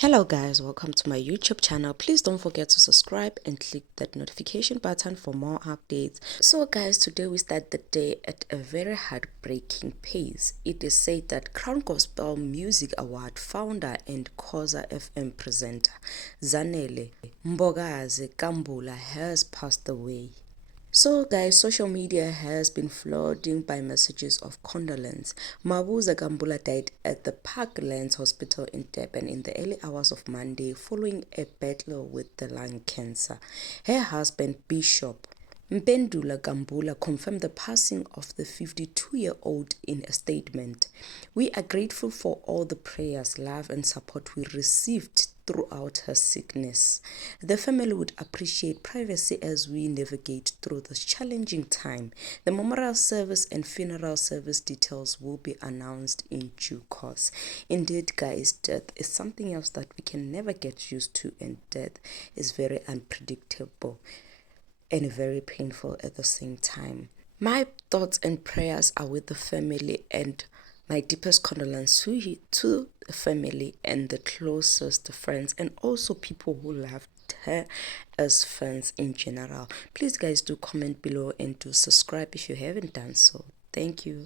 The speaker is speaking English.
Hello guys, welcome to my YouTube channel. Please don't forget to subscribe and click that notification button for more updates. So guys, today we start the day at a very heartbreaking pace. It is said that Crown Gospel Music Award founder and Ukhozi FM presenter Zanele Mbokazi has passed away. So guys, social media has been flooding by messages of condolence. Mabuza Kambula died at the Parklands Hospital in Durban in the early hours of Monday following a battle with the lung cancer. Her husband, Bishop Mpendula Kambula, confirmed the passing of the 52-year-old in a statement. "We are grateful for all the prayers, love and support we received throughout her sickness. The family would appreciate privacy as we navigate through this challenging time. The memorial service and funeral service details will be announced in due course." Indeed, guys, death is something else that we can never get used to, and death is very unpredictable and very painful at the same time. My thoughts and prayers are with the family, and my deepest condolence to the family and the closest friends, and also people who loved her as fans in general. Please guys, do comment below and do subscribe if you haven't done so. Thank you.